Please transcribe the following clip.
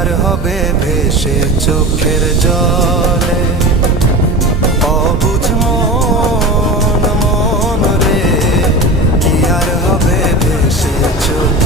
আর হবে ভেসে চোখের জলে। অবুঝ মন মন রে, কি আর হবে ভেসে চোখের